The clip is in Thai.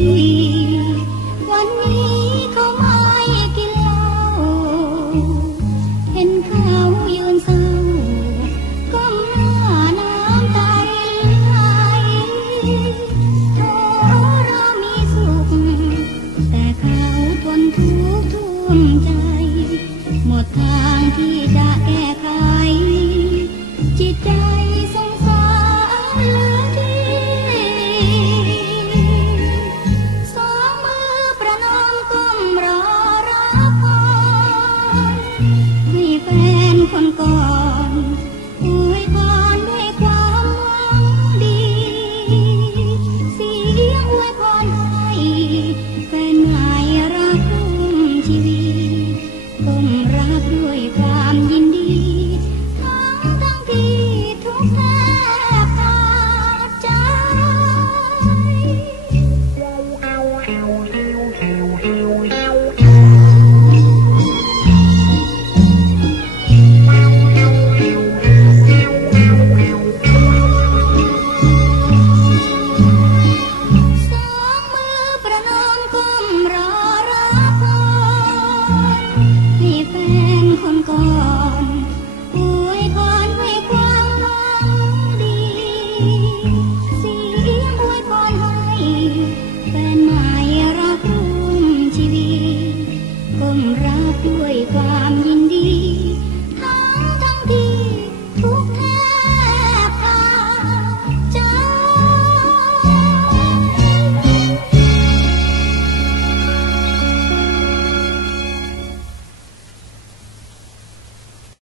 ดี วันนี้ก็มา แฟนหมายรักรุ่มชีวิตก้มรับด้วยความ